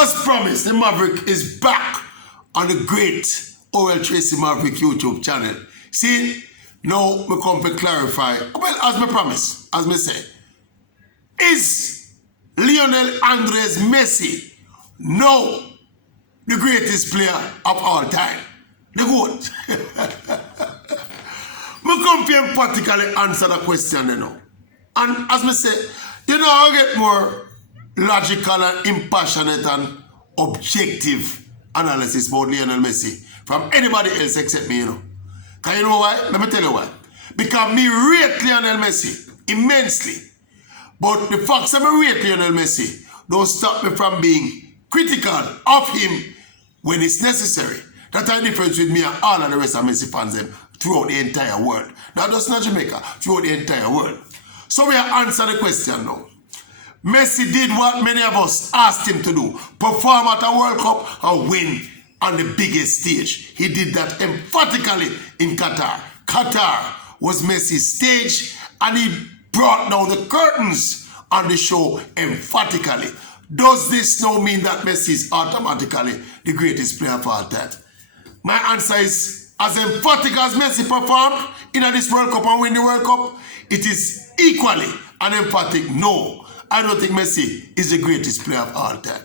As promised, the Maverick is back on the great Oral Tracy Maverick YouTube channel. See, now we come to clarify. Well, as me promise, as me say, is Lionel Andres Messi now the greatest player of all time? The GOAT. We come to emphatically answer the question, you know. And as me say, you know, I get more logical and impassionate and objective analysis about Lionel Messi from anybody else except me, you know. Because you know why? Let me tell you why. Because me rate Lionel Messi immensely. But the fact that I rate Lionel Messi don't stop me from being critical of him when it's necessary. That's the difference with me and all of the rest of Messi fans them throughout the entire world. Not just not Jamaica, throughout the entire world. So we are answering the question now. Messi did what many of us asked him to do. Perform at a World Cup and win on the biggest stage. He did that emphatically in Qatar. Qatar was Messi's stage and he brought down the curtains on the show emphatically. Does this now mean that Messi is automatically the greatest player of all time? My answer is, as emphatic as Messi performed in this World Cup and win the World Cup, it is equally an emphatic no. I don't think Messi is the greatest player of all time.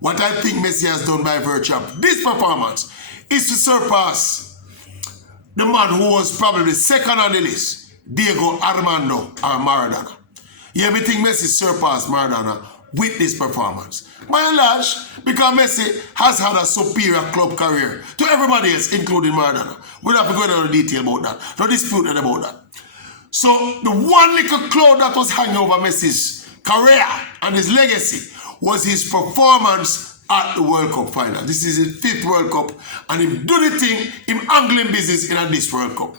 What I think Messi has done by virtue of this performance is to surpass the man who was probably second on the list, Diego Armando or Maradona. Yeah, me think Messi surpassed Maradona with this performance. By and large, because Messi has had a superior club career to everybody else, including Maradona. We don't have to go into detail about that. No dispute about that. So the one little cloud that was hanging over Messi's career and his legacy was his performance at the World Cup final. This is his 5th World Cup, and him do the thing, him angling business in this World Cup.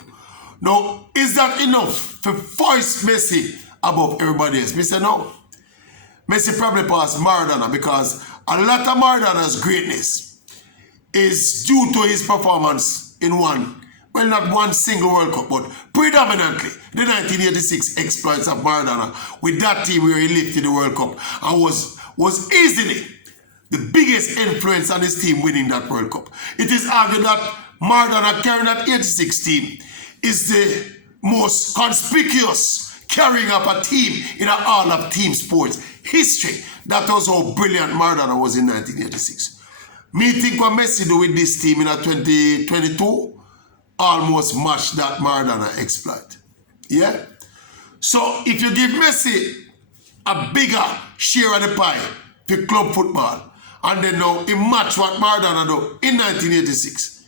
Now, is that enough to voice Messi above everybody else? Me say no. Messi probably passed Maradona because a lot of Maradona's greatness is due to his performance in not one single World Cup, but predominantly the 1986 exploits of Maradona with that team where he lifted the World Cup and was easily the biggest influence on his team winning that World Cup. It is argued that Maradona carrying that 86 team is the most conspicuous carrying up a team in all of team sports history. That was how brilliant Maradona was in 1986. Me think what Messi do with this team in 2022 almost match that Maradona exploit. Yeah? So if you give Messi a bigger share of the pie to club football, and then now he match what Maradona do in 1986,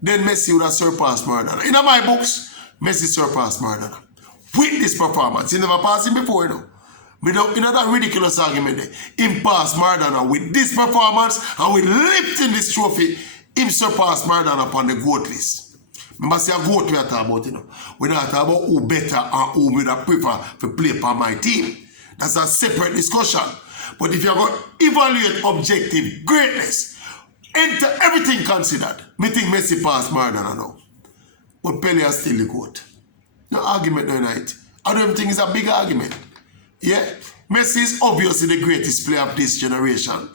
then Messi would have surpassed Maradona. In my books, Messi surpassed Maradona. With this performance, he never passed him before, you know. Without that ridiculous argument there, him passed Maradona with this performance and with lifting this trophy, him surpassed Maradona upon the GOAT list. Remember, say a GOAT we are talking about, you know. We're not talking about who better or who would prefer to play for my team. That's a separate discussion. But if you're going to evaluate objective greatness, enter everything considered, me think Messi passed Maradona now. But Pele is still the GOAT. No argument tonight. I don't think it's a big argument. Yeah? Messi is obviously the greatest player of this generation.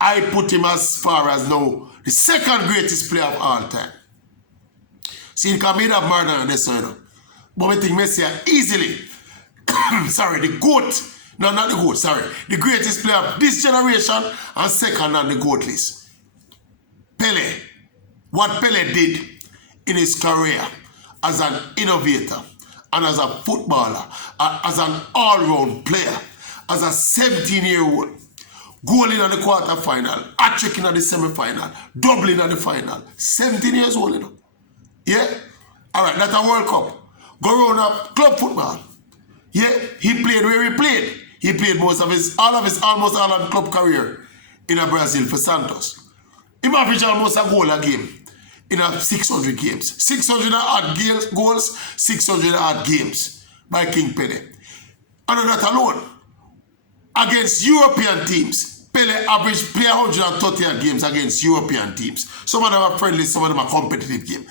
I put him as far as now the second greatest player of all time. See, you can made up Maradona this one. But I think Messi are easily, the GOAT. No, not the GOAT, the greatest player of this generation and second on the GOAT list. Pele. What Pele did in his career as an innovator and as a footballer, as an all-round player, as a 17-year-old, goal in the quarter-final, hat-trick in the semi-final, doubling in the final. 17 years old, you know. Yeah? All right, that's a World Cup. Go around up club football. Yeah? He played where he played. He played almost all of his club career in Brazil for Santos. He averaged almost a goal a game in 600 games. 600 odd goals, 600 odd games by King Pele. And that alone, against European teams, Pele averaged play 130 games against European teams. Some of them are friendly, some of them are competitive games.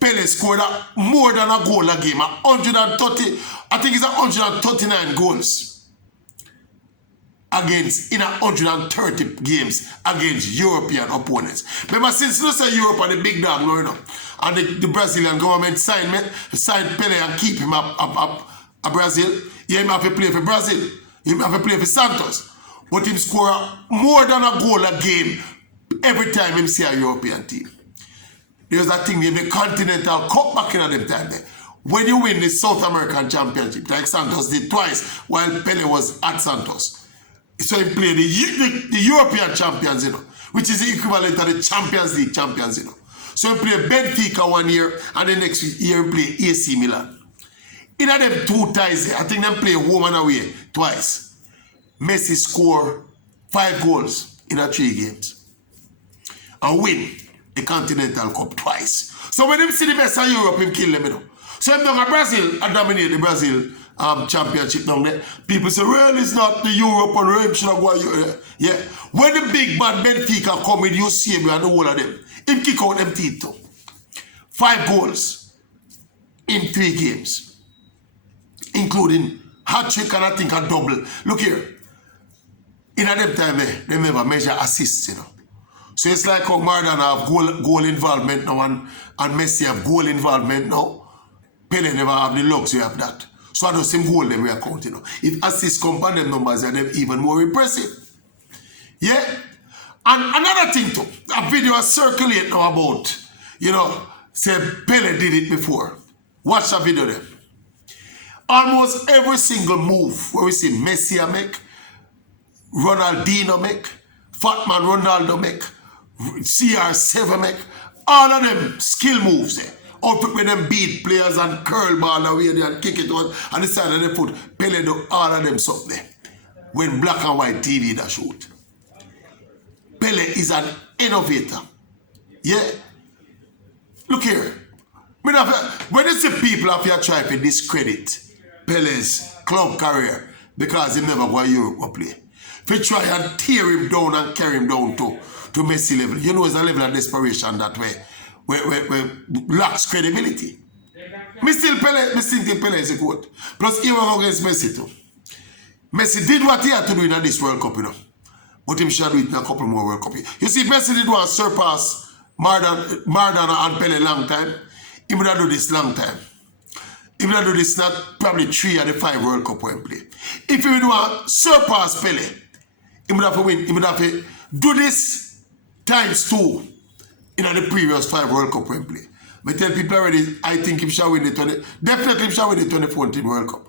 Pele scored more than a goal a game, 130, I think it's 139 goals. against in 130 games against European opponents. Remember, since you say Europe are the big dog, no, and the Brazilian government signed Pele and keep him up Brazil, he have to play for Brazil. He have to play for Santos. But him score more than a goal a game every time him see a European team. There's a thing in the Continental Cup back in them time there. When you win the South American Championship, like Santos did twice while Pele was at Santos. So he played the European champions, which is the equivalent of the Champions League champions, So he played Benfica 1 year, and the next year he played AC Milan. In them 2 ties, I think they play home and away twice. Messi scored 5 goals in 3 games and win the Continental Cup twice. So when him see the best of Europe, him kill them, So if down Brazil, I dominate the Brazil championship down there. People say, well, it's not the Europe or him should go. Yeah. When the big bad Benfica come with Eusebio and the whole of them, him kick out them teeth too. 5 goals in 3 games, including hat-trick and I think a double. Look here. In a them time, they never measure assists, So it's like how Maradona have goal involvement now and Messi have goal involvement now. Pele never have the luxury of that. So I know same goal them we are counting. If assists come on them numbers, are them even more impressive. Yeah? And another thing too, a video circulate now about, say Pele did it before. Watch that video there. Almost every single move where we see Messi make, Ronaldinho make, Fatman Ronaldo make, CR7 make, all of them skill moves there. Output when them beat players and curl ball away and kick it on and the side of the foot. Pele do all of them something there. When black and white TV that shoot. Pele is an innovator. Yeah? Look here. When you see people have try to discredit Pele's club career because he never go to Europe or play. If you try and tear him down and carry him down to Messi level, it's a level of desperation that way. Where lacks credibility. Me still think Pele is a GOAT. Plus, he will go against Messi too. Messi did what he had to do in this World Cup, But he should do it in a couple more World Cup. You see, Messi did want to surpass Maradona and Pele long time. He would have do this long time. He would have do this not probably 3 of the 5 World Cup when play. If he would want to surpass Pele, he would have to win. He would have to do this times 2. In the previous 5 World Cup when play. I tell people already, I think he shall win definitely he shall win the 2014 World Cup.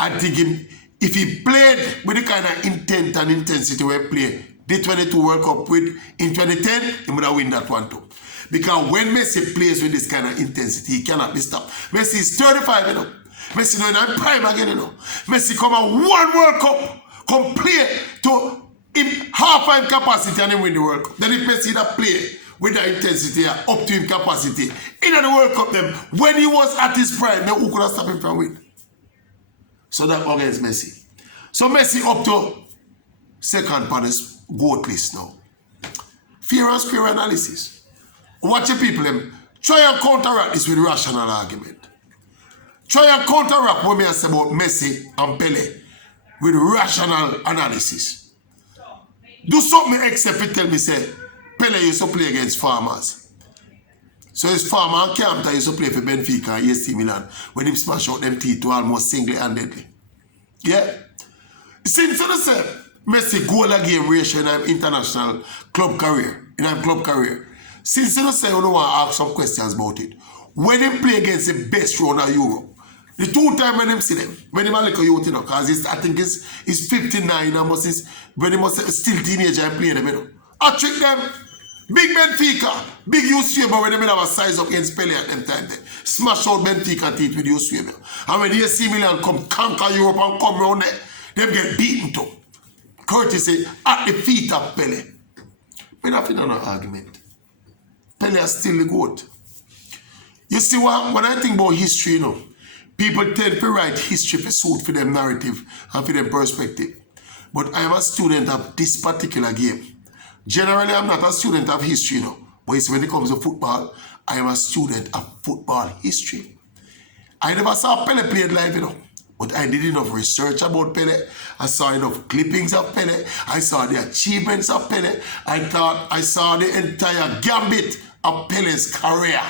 I think if he played with the kind of intent and intensity we play the 22 World Cup with in 2010, he would have win that one too. Because when Messi plays with this kind of intensity, he cannot be stopped. Messi is 35, Messi now in prime again, Messi come out 1 World Cup, come play to half time capacity and then win the World Cup. Then if Messi that play with the intensity up to him capacity. In the World Cup, them when he was at his prime, then who could have stopped him from winning? So that against Messi. So Messi up to second on his GOAT list now. Fear and square analysis. Watch your people, try and counteract this with rational argument. Try and counteract what I say about Messi and Pele with rational analysis. Do something except to tell me, say, Pele used to play against farmers. So his farmer and Camta used to play for Benfica and AC Milan when he smash out them teeth to almost single-handedly. Yeah? Since you say Messi goal a game ratio in his international club career, since you say you don't want to ask some questions about it, when he play against the best round of Europe, the 2 times when him see them, when he like a youth, because I think he's 59 and when he must still teenager and play them, I trick them. Big Benfica, big Eusebio when they have a size up against Pele at them time there. Smash out Benfica teeth with Eusebio. And when the AC Milan come conquer Europe and come round there, them get beaten too. Courtesy at the feet of Pele. We're not in an argument. Pele is still the GOAT. You see what? When I think about history, people tend to write history for suit for them narrative and for them perspective. But I am a student of this particular game. Generally, I'm not a student of history, but it's when it comes to football, I am a student of football history. I never saw Pele play live, But I did enough research about Pele. I saw enough clippings of Pele. I saw the achievements of Pele. I saw the entire gambit of Pele's career.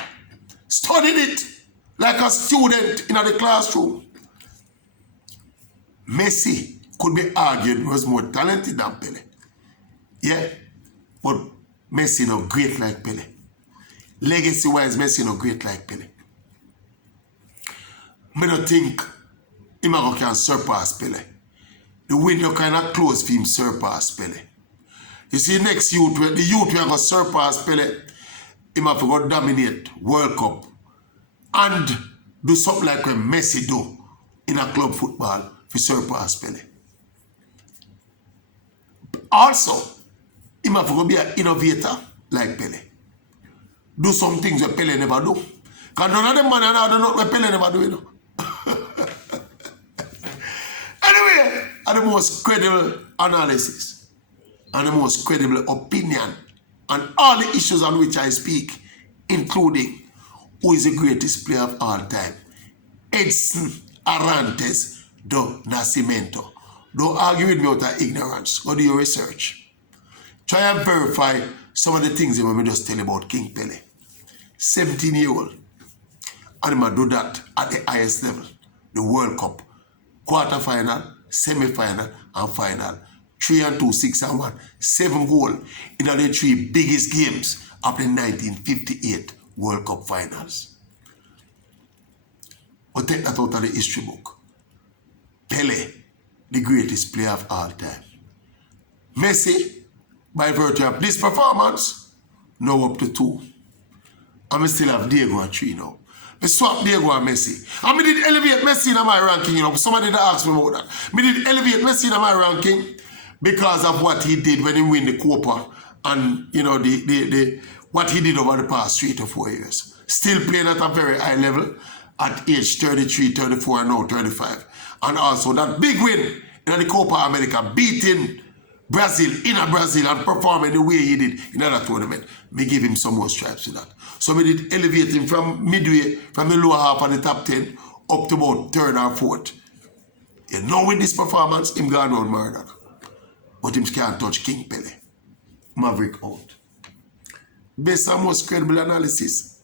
Studied it like a student in the classroom. Messi could be argued was more talented than Pele. Yeah, but Messi not great like Pele. Legacy-wise, Messi not great like Pele. I don't think him can surpass Pele. The window kind of close for him surpass Pele. You see, next youth, the youth we are going to surpass Pele, him have to go dominate World Cup and do something like what Messi do in a club football to surpass Pele. Also, him have to go be an innovator like Pele. Do some things that Pele never do. Because none of them man I don't know what Pele never do, you know. Anyway, and the most credible analysis and the most credible opinion on all the issues on which I speak, including who is the greatest player of all time, Edson Arantes do Nascimento. Don't argue with me out of ignorance. Go do your research. Try and verify some of the things that I just tell you about King Pele. 17-year-old. And I do that at the highest level. The World Cup. Quarter-final, semi-final, and final. 3-2, 6-1. 7 goals in the 3 biggest games of the 1958 World Cup finals. But take that out of the history book. Pele, the greatest player of all time. Messi, by virtue of this performance, now up to 2. And I still have Diego at 3 now. I swap Diego and Messi. And I did elevate Messi in my ranking, you know. Somebody did ask me about that. I did elevate Messi in my ranking because of what he did when he win the Copa and, you know, what he did over the past 3 to 4 years. Still playing at a very high level at age 33, 34, and now 35. And also that big win in the Copa America, beating Brazil, Brazil, and performing the way he did in that tournament. Me give him some more stripes for that. So we did elevate him from midway, from the lower half of the top 10, up to about 3rd or 4th. You know, with this performance, him gone on murder. But him can't touch King Pele. Maverick out. Best and most credible analysis.